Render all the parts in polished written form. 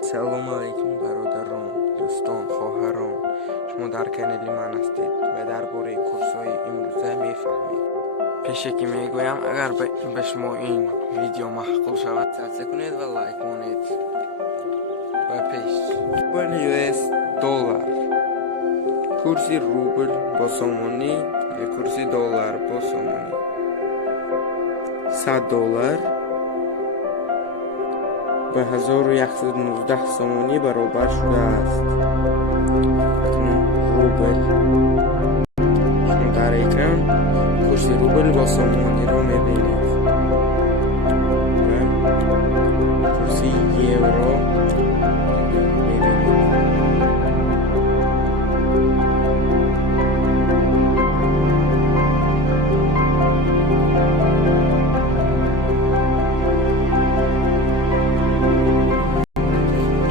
سلام علیکم برادران، دوستان، خواهران. شما در کانال من هستید و درباره کورس‌های امروزه میفهمید. پیشی که میگویم اگر به شما این ویدیو محقول شود سابسکرایب کنید و لایک کنید. و پیش روبل US دلار، کورس روبل با سامانی و کورس دلار با سامانی. $100 به 1119 سامانی برابر شده است. روبل شما در اکران کورس روبل با سامانی را میبینید و کورس یورو میبینید.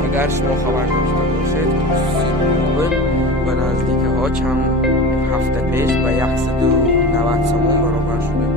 اگر شما خبر داشته باشید کورس روبل به نزدیک ها چند هفته پیش به 190 سامان برابر شده.